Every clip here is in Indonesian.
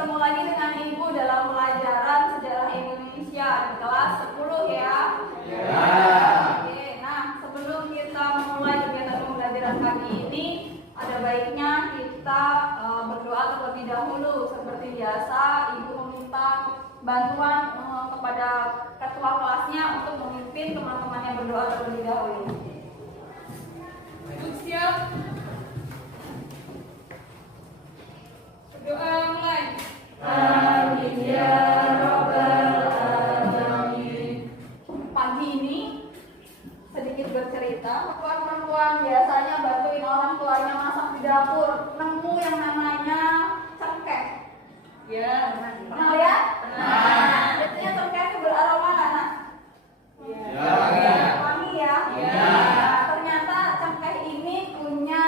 ketemu lagi dengan Ibu dalam pelajaran sejarah Indonesia di kelas 10 ya. Ya. Oke, nah sebelum kita memulai kegiatan pembelajaran pagi ini, ada baiknya kita berdoa terlebih dahulu. Seperti biasa, Ibu meminta bantuan kepada ketua kelasnya untuk memimpin teman-temannya berdoa terlebih dahulu. Siap? Berdoa mulai. Amin ya rabbal alamin. Pagi ini sedikit bercerita, perempuan biasanya bantuin orang tuanya masak di dapur, nemu yang namanya cengkeh. Ya, pernah lihat? Nah, biasanya cengkeh itu beraroma nggak, Nak? Ya. Wangi ya? Ya. Nah, ternyata cengkeh ini punya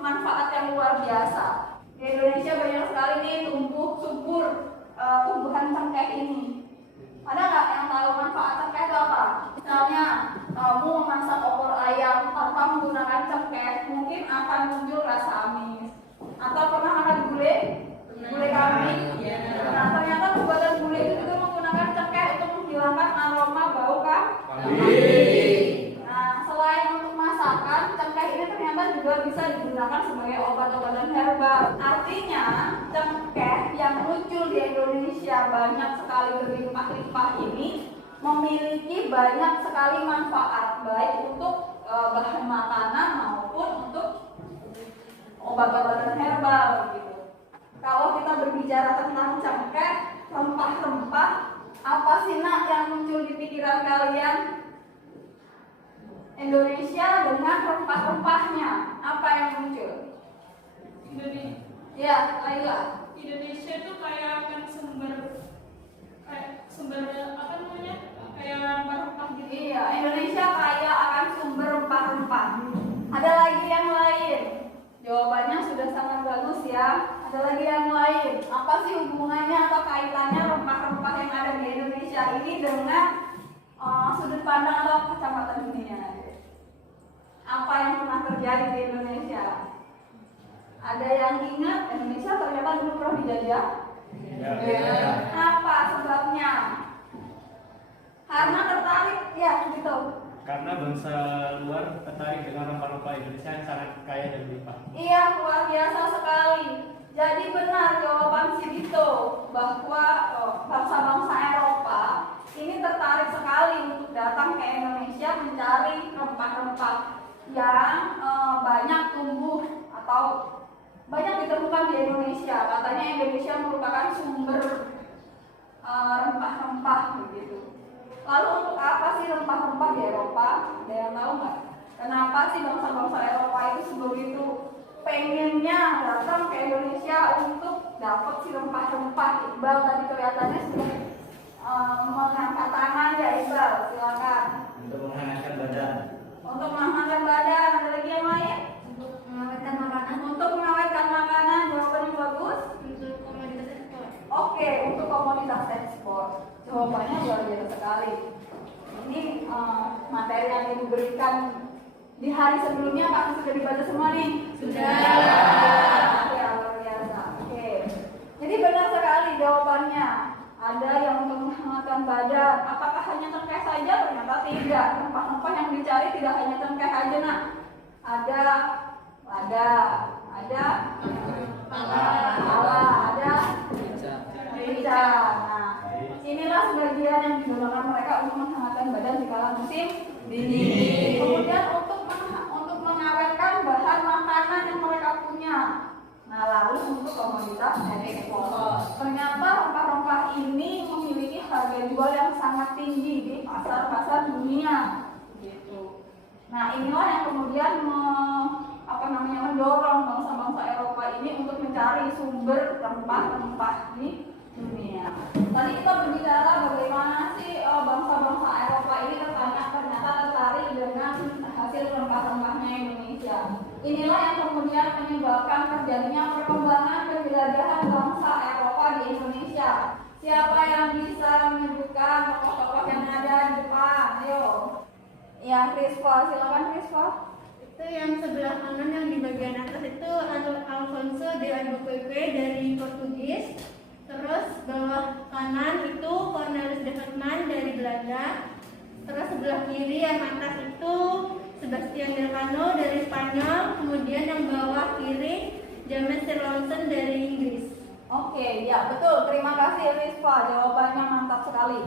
manfaat yang luar biasa. Di Indonesia banyak sekali nih tumbuh subur tumbuhan cengkeh ini. Ada nggak yang tahu manfaat cengkeh itu apa? Misalnya kamu memasak opor ayam tanpa menggunakan cengkeh, mungkin akan muncul rasa amis. Atau pernah makan gulai? Gulai kambing? Nah, ternyata pembuatan gulai itu juga menggunakan cengkeh untuk menghilangkan aroma bau kambing. Nah, selain untuk masakan, cengkeh ini ternyata juga bisa digunakan sebagai obat-obatan herbal. Artinya, cengkeh yang muncul di Indonesia banyak sekali berlimpah-limpah ini memiliki banyak sekali manfaat, baik untuk bahan makanan maupun untuk obat-obatan herbal gitu. Kalau kita berbicara tentang cengkeh, rempah-rempah, apa sih Nak yang muncul di pikiran kalian? Indonesia dengan rempah-rempahnya, apa yang muncul? Indonesia. Ya, Laila. Indonesia itu kayak akan sumber apa namanya? Kayak rempah-rempah gitu. Iya, Indonesia kaya akan sumber rempah-rempah. Ada lagi yang lain? Jawabannya sudah sangat bagus ya. Ada lagi yang lain. Apa sih hubungannya atau kaitannya rempah-rempah yang ada di Indonesia ini dengan sudut pandang atau kacamata dunia? Apa yang pernah terjadi di Indonesia? Ada yang ingat Indonesia ternyata dulu pernah dijajah? Ya. Apa sebabnya? Karena tertarik ya gitu. Karena bangsa luar tertarik dengan rempah-rempah Indonesia yang sangat kaya dan berlimpah. Iya, luar biasa sekali. Jadi benar jawaban si Dito bahwa bangsa-bangsa Eropa ini tertarik sekali untuk datang ke Indonesia mencari rempah-rempah yang banyak tumbuh atau banyak ditemukan di Indonesia. Katanya Indonesia merupakan sumber rempah-rempah begitu. Lalu untuk apa sih rempah-rempah di Eropa? Ada yang tahu nggak? Kenapa sih bangsa-bangsa Eropa itu sebegitu pengennya datang ke Indonesia untuk dapat si rempah-rempah? Iqbal tadi kelihatannya sudah mengangkat tangan ya, Iqbal, silakan. Untuk menghangatkan badan. Untuk menghangatkan badan, ada lagi yang lain? Untuk mengawetkan makanan. Untuk mengawetkan makanan, jawabannya bagus. Untuk komoditas ekspor. Oke, untuk komoditas ekspor, jawabannya luar biasa sekali. Ini materi yang diberikan di hari sebelumnya, pasti sudah dibaca semua nih. Sudah. Ya, luar biasa. Oke, jadi benar sekali jawabannya. Ada yang untuk menghangatkan badan. Apakah hanya cengkeh saja? Ternyata tidak. Rempah-rempah yang dicari tidak hanya cengkeh aja, Nak. Ada pala, ada merica. Nah, inilah sebagian yang digunakan mereka untuk menghangatkan badan di kala musim dingin. Kemudian untuk mengawetkan bahan makanan yang mereka punya. Nah, lalu untuk komoditas ekspor. Ternyata rempah-rempah ini memiliki harga jual yang sangat tinggi di pasar-pasar dunia. Gitu. Nah, inilah yang kemudian mendorong bangsa-bangsa Eropa ini untuk mencari sumber rempah-rempah di dunia. Tadi kita berbicara bagaimana sih bangsa-bangsa Eropa ini ternyata tertarik dengan hasil rempah-rempahnya Indonesia. Inilah yang kemudian menyebabkan terjadinya perkembangan penjelajahan bangsa Eropa di Indonesia. Siapa yang bisa menyebutkan tokoh-tokoh yang ada di depan? Ayo. Ya, Krispo, silakan Krispo. Itu yang sebelah kanan yang di bagian atas itu Alfonso de Albuquerque dari Portugis. sebelah kiri yang atas itu Sebastian Elcano dari Spanyol, kemudian yang bawah kiri James Lawson dari Inggris. Oke, ya betul. Terima kasih Rizfa, jawabannya mantap sekali.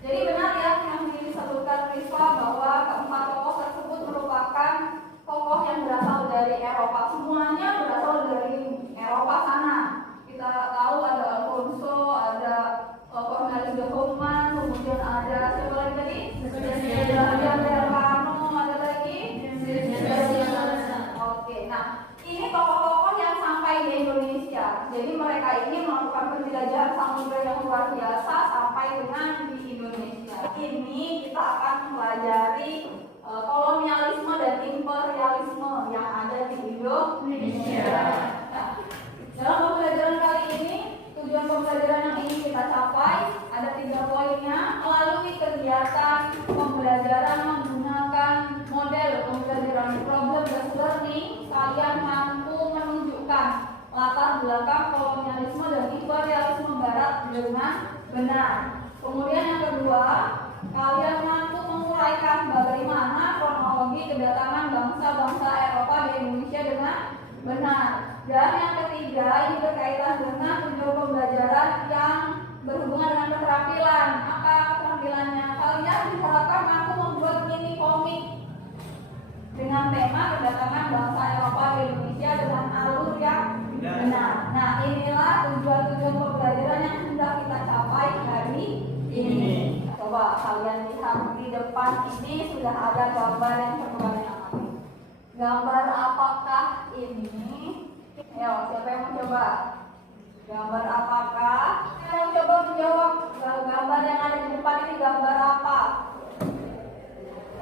Jadi benar ya yang disebutkan Rizfa bahwa keempat tokoh tersebut merupakan tokoh yang berasal dari Eropa. Semuanya berasal dari Eropa sana. Kita tahu ada Alfonso, ada Cornelis de Hoffmann, kemudian ada siapa lagi tadi? Sebastian Elcano, ada lagi? Oke, nah ini tokoh-tokoh yang sampai di Indonesia. Jadi mereka ini melakukan penjelajahan samudera yang luar biasa sampai dengan di Indonesia. Ini kita akan mempelajari kolonialisme dan imperialisme yang ada di Indonesia. Nah, dalam pembelajaran kali ini, tujuan pembelajaran yang ingin kita capai ada 3 poinnya. Melalui kegiatan pembelajaran menggunakan model pembelajaran problem-based learning, kalian mampu menunjukkan latar belakang kolonialisme dan imperialisme Barat dengan benar. Kemudian yang kedua, kalian mampu menguraikan bagaimana kronologi kedatangan bangsa-bangsa Eropa di Indonesia dengan benar. Dan yang ketiga, ini berkaitan dengan tujuan pembelajaran yang berhubungan dengan keterampilan. Apa keterampilannya? Kalian diharapkan mampu membuat mini komik dengan tema kedatangan bangsa Eropa di Indonesia dengan alur yang benar. Nah, inilah tujuan-tujuan pembelajaran yang sudah kita capai hari ini. Coba kalian lihat di depan ini sudah ada gambar yang sebenarnya apa? Gambar apakah ini? Ayo, siapa yang mau coba? Gambar apakah? Saya mau coba menjawab. Gambar yang ada di depan ini gambar apa?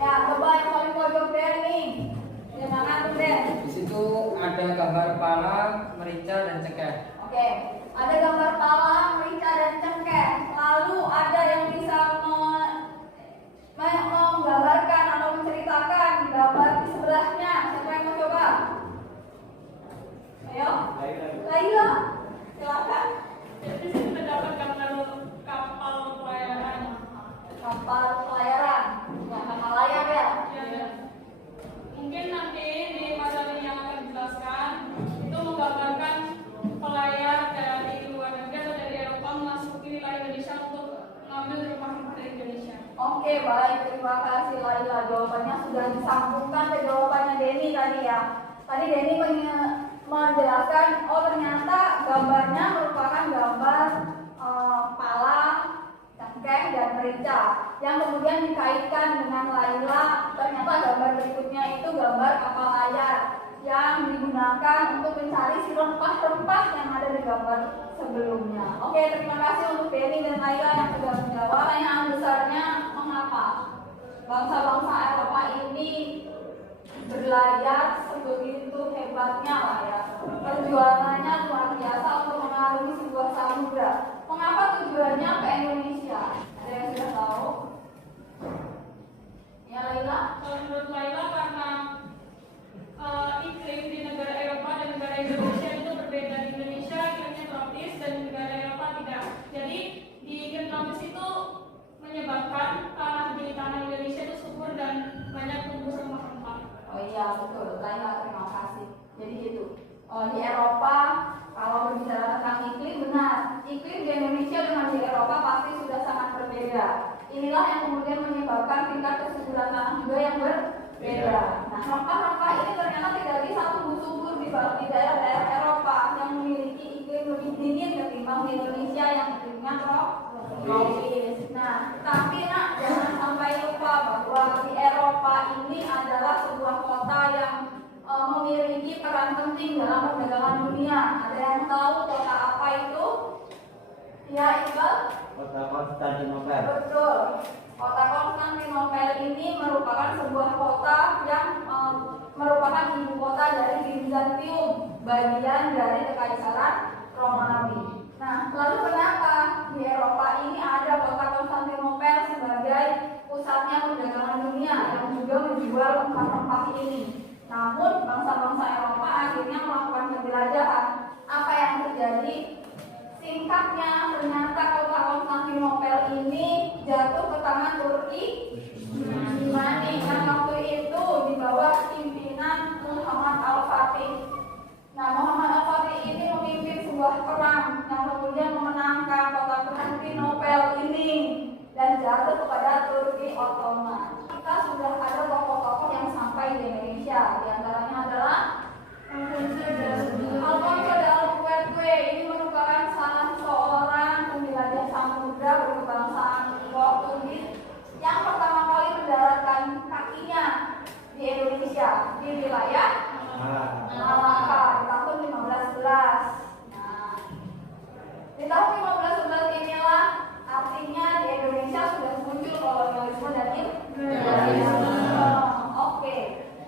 Ya, coba yang paling pojok deh nih. Jangan ngantuk deh. Di situ ada gambar pala, merica, dan cengkeh. Oke, ada gambar pala, merica, dan cengkeh. Lalu ada yang bisa menggambarkan atau menceritakan gambar di sebelahnya. Siapa yang mau coba? Ayo, Laila, silakan. Di sini terdapat gambar kapal pelayaran. Kapal pelayaran, ya kapal layar ya. Ya. Mungkin nanti di materi yang akan dijelaskan itu menggambarkan pelayar dari luar negeri atau dari Eropa memasuki wilayah Indonesia untuk mengambil rumah dari Indonesia. Oke, baik, terima kasih Laila. Jawabannya sudah disambungkan ke jawabannya Denny tadi ya. Tadi Denny menjelaskan, oh ternyata gambarnya merupakan gambar pala, cengkeh, dan merica yang kemudian dikaitkan dengan Laila. Ternyata gambar berikutnya itu gambar kapal layar yang digunakan untuk mencari si rempah-rempah yang ada di gambar sebelumnya. Oke, terima kasih untuk Denny dan Laila yang sudah menjawab. Pertanyaan besarnya, mengapa bangsa-bangsa Eropa ini berlayar sebegitu hebatnya lah ya. Perjuangannya luar biasa untuk mengarungi sebuah samudra. Mengapa tujuannya ke Indonesia? Ada yang sudah tahu? Ya Laila? Kalau menurut Laila karena iklim di negara Eropa dan negara Indonesia itu berbeda. Di Indonesia iklimnya tropis dan di negara Eropa tidak. Jadi di iklim tropis itu menyebabkan tanah Indonesia itu subur dan banyak tumbuh rempah-rempah. Oh iya betul, Laila terima kasih. Jadi gitu. Di Eropa kalau berbicara tentang iklim benar, iklim di Indonesia dengan di Eropa pasti sudah sangat berbeda. Inilah yang kemudian menyebabkan tingkat kesuburan tanah juga yang berbeda. Nah, rempah-rempah ini ternyata tidak bisa tumbuh subur di daerah-daerah Eropa yang memiliki iklim lebih dingin ketimbang di Indonesia yang iklimnya tropis. Nah, tapi nak jangan sampai lupa bahwa di Eropa ini adalah sebuah kota yang memiliki peran penting dalam perdagangan dunia. Ada yang tahu kota apa itu? Ya, Iqbal? Kota Konstantinopel. Betul. Kota Konstantinopel ini merupakan sebuah kota yang merupakan ibu kota dari Bizantium, bagian dari Kekaisaran Romawi. Nah, lalu kenapa di Eropa ini ada kota Konstantinopel sebagai pusatnya perdagangan dunia yang juga menjual rempah-rempah ini? Namun bangsa-bangsa Eropa akhirnya melakukan penjelajahan. Apa yang terjadi? Singkatnya, ternyata kota Konstantinopel ini jatuh ke tangan Turki tahun 1511 inilah artinya di Indonesia sudah muncul kolonialisme dan imperialisme. Oke,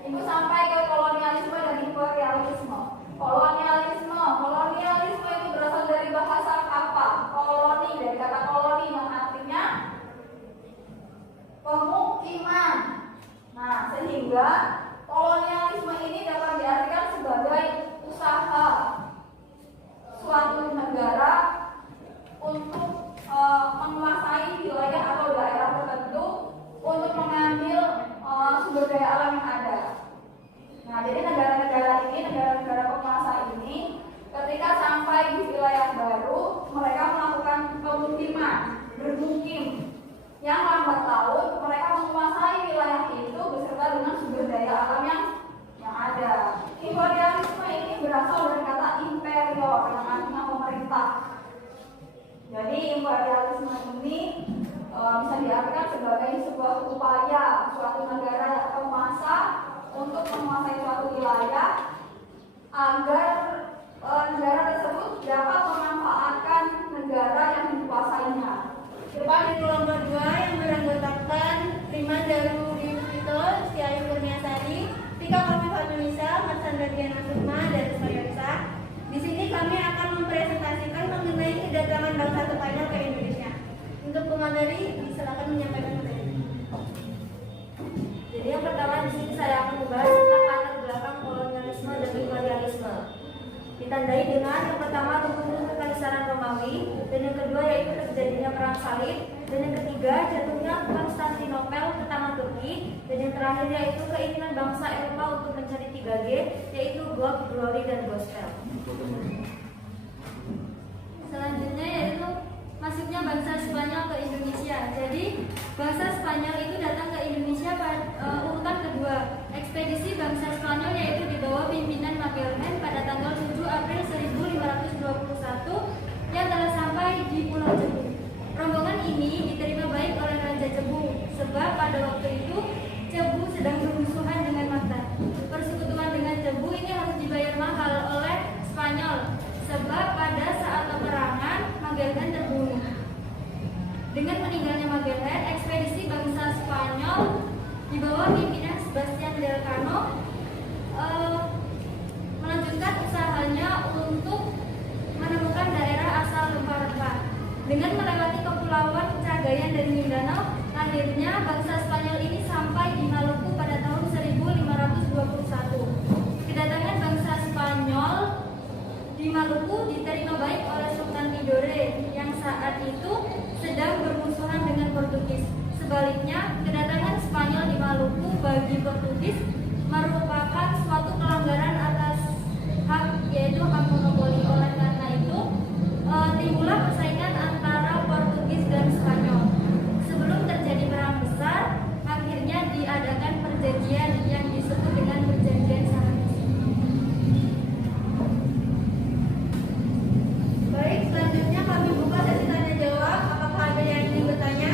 Ibu sampai ke kolonialisme dan imperialisme. Kolonialisme itu berasal dari bahasa apa? Koloni, dari kata koloni yang artinya pemukiman. Nah, sehingga kolonialisme ini dapat diartikan sebagai usaha suatu negara untuk menguasai wilayah atau daerah tertentu untuk mengambil sumber daya alam yang ada. Nah, jadi negara-negara penguasa ini ketika sampai di wilayah baru, mereka melakukan pemukiman, bermukim. Yang lambat laun mereka menguasai wilayah itu beserta dengan sumber daya alam yang ada. Imperialisme ini berasal dari kata imperial yang artinya pemerintah. Jadi imperialisme ini bisa diartikan sebagai sebuah upaya suatu negara penguasa untuk menguasai suatu wilayah agar negara tersebut dapat memanfaatkan negara yang dikuasainya. Depan di kelompok 2 yang beranggotakan Rima Darudi Vito, Ayu Kurniasari, Tika Khofifah Nisa, Marsanda Diana Sukma, dan Soyonsa. Di sini kami akan mempresentasikan mengenai kedatangan bangsa Spanyol ke Indonesia. Untuk pemateri, silakan menyampaikan materi. Jadi yang pertama di sini saya akan membahas tentang latar belakang kolonialisme dan imperialisme. Ditandai dengan yang pertama runtuhnya kekaisaran Romawi, dan yang kedua yaitu terjadinya perang salib, dan yang ketiga jatuhnya Konstantinopel ke tangan Turki, dan yang terakhir yaitu keinginan bangsa Eropa untuk mencari 3G, yaitu God, Glory, dan Gospel. Selanjutnya yaitu masuknya bangsa Spanyol ke Indonesia. Jadi bangsa Spanyol itu datang ke Indonesia urutan kedua. Ekspedisi bangsa Spanyol yaitu di bawah pimpinan Magellan pada tanggal 7 April 1521 yang telah sampai di Pulau Cebu. Rombongan ini diterima baik oleh Raja Cebu sebab pada waktu itu Cebu sedang bermusuhan dengan Malta. Persekutuan dengan Cebu ini harus dibayar mahal oleh Spanyol sebab pada saat peperangan Magellan terbunuh. Dengan meninggalnya Magellan, ekspedisi bangsa Spanyol di bawah pimpinan Sebastian Elcano melanjutkan usahanya untuk menemukan daerah asal rempah-rempah. Dengan melewati kepulauan Cagayan dan Mindanao, akhirnya bangsa Spanyol ini sampai di Maluku pada tahun 1521. Kedatangan bangsa Spanyol di Maluku diterima baik oleh Sultan Tidore yang saat itu sedang bermusuhan dengan Portugis. Sebaliknya, kedatangan Spanyol di Maluku bagi Portugis merupakan suatu pelanggaran atas hak, yaitu hak monopoli. Oleh karena itu, timbullah persaingan antara Portugis dan Spanyol. Sebelum terjadi perang besar, akhirnya diadakan perjanjian yang disebut dengan Perjanjian Saragossa. Baik, selanjutnya kami buka sesi tanya jawab. Apakah ada yang ingin bertanya?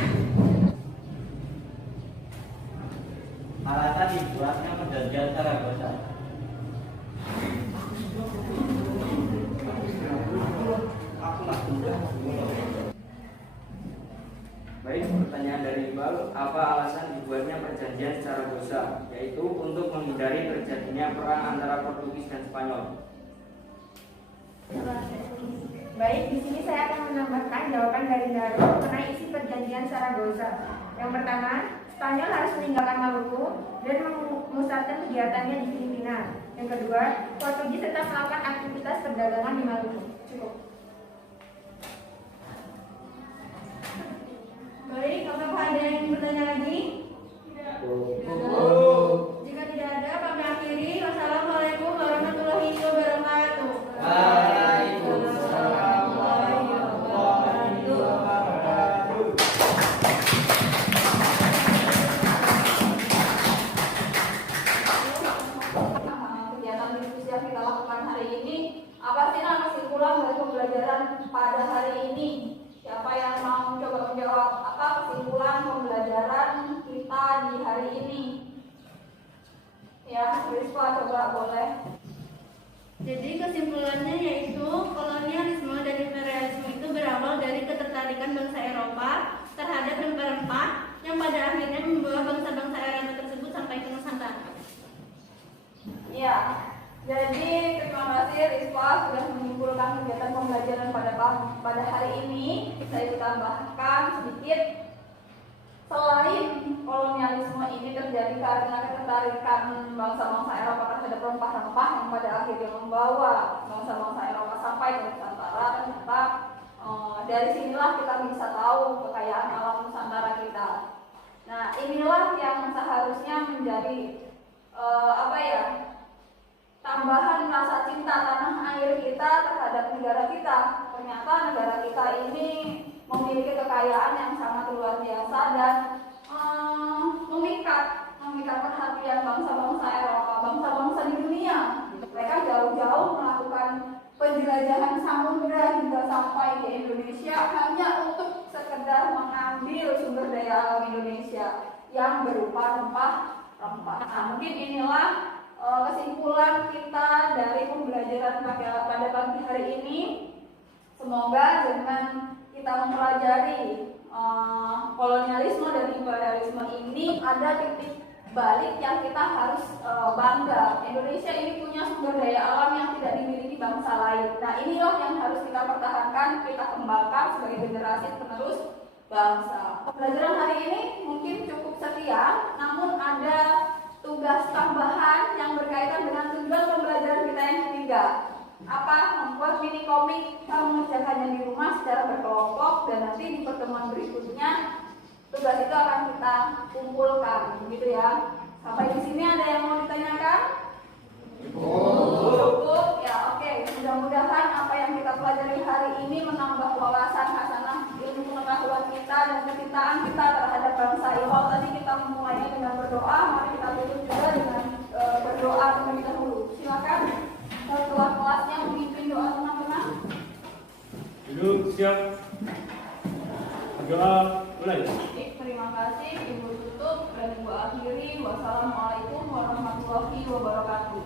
Alasan dibuatnya perjanjian Saragossa. Baik, pertanyaan dari Iqbal, apa alasan dibuatnya perjanjian Saragossa? Yaitu untuk menghindari terjadinya perang antara Portugis dan Spanyol. Baik, di sini saya akan menambahkan jawaban dari Daro mengenai isi perjanjian Saragossa. Yang pertama, Spanyol harus meninggalkan Maluku dan memusatkan kegiatannya di Filipina. Yang kedua, Portugis tetap melakukan aktivitas perdagangan di Maluku. Cukup. Baik, apakah ada yang ingin bertanya lagi? Tidak. Jika tidak ada, kami akhiri. Wassalamualaikum warahmatullahi wabarakatuh. Waalaikumsalam warahmatullahi wabarakatuh. Kegiatan diskusi yang kita lakukan hari ini, apa sih kesimpulan dari pembelajaran pada hari ini? Siapa yang mau coba menjawab apa kesimpulan pembelajaran kita di hari ini? Ya, Rizwa coba boleh. Jadi kesimpulannya yaitu kolonialisme dan imperialisme itu berarti penjajahan bangsa Eropa terhadap rempah-rempah yang pada akhirnya membawa bangsa-bangsa Eropa tersebut sampai ke Nusantara. Ya, jadi terima kasih Rizwa sudah menyimpulkan kegiatan pembelajaran pada hari ini. Saya tambahkan sedikit. Selain kolonialisme ini terjadi karena ketertarikan bangsa-bangsa Eropa terhadap rempah-rempah yang pada akhirnya membawa bangsa-bangsa Eropa sampai ke Nusantara, ternyata dari sinilah kita bisa tahu kekayaan alam Nusantara kita. Nah, inilah yang seharusnya menjadi tambahan rasa cinta tanah air kita terhadap negara kita. Ternyata negara kita ini memiliki kekayaan yang sangat luar biasa dan memikat perhatian bangsa-bangsa Eropa, bangsa-bangsa di dunia. Mereka jauh-jauh melakukan penjelajahan samudera hingga sampai di Indonesia hanya untuk sekedar mengambil sumber daya alam Indonesia yang berupa rempah-rempah. Nah, mungkin inilah kesimpulan kita dari pembelajaran pada pagi hari ini. Semoga dengan kita mempelajari kolonialisme dan imperialisme ini ada titik balik yang kita harus bangga. Indonesia ini punya sumber daya alam yang tidak dimiliki bangsa lain. Nah, inilah yang harus kita pertahankan, kita kembangkan sebagai generasi penerus bangsa. Pembelajaran hari ini mungkin cukup sekian, namun ada tugas tambahan yang berkaitan dengan tujuan pembelajaran kita yang ketiga. Apa? Membuat mini komik. Kita mengerjakannya di rumah secara berkelompok dan nanti di pertemuan berikutnya tugas itu akan kita kumpulkan, gitu ya. Sampai di sini ada yang mau ditanyakan? Cukup? Ya, oke. Mudah-mudahan apa yang kita pelajari hari ini menambah wawasan hasanah ilmu pengetahuan kita dan kecintaan kita terhadap bangsa. Kalau tadi kita memulainya dengan berdoa, mari kita tutup juga dengan berdoa terlebih dahulu. Silakan ketua kelasnya memimpin doa teman-teman. Duduk, siap. Doa mulai. Terima kasih, Ibu tutup dan Ibu akhiri. Wassalamualaikum warahmatullahi wabarakatuh.